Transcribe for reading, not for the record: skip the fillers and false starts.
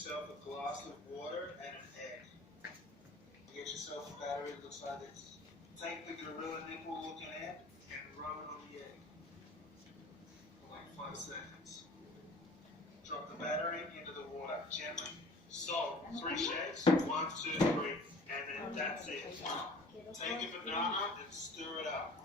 yourself a glass of water and an egg. You get yourself a battery that looks like this. Take the gorilla nipple looking egg and rub it on the egg for like 5 seconds. Drop the battery into the water gently. So, 3 shakes, 1, 2, 3, and then that's it. Take a banana and stir it up.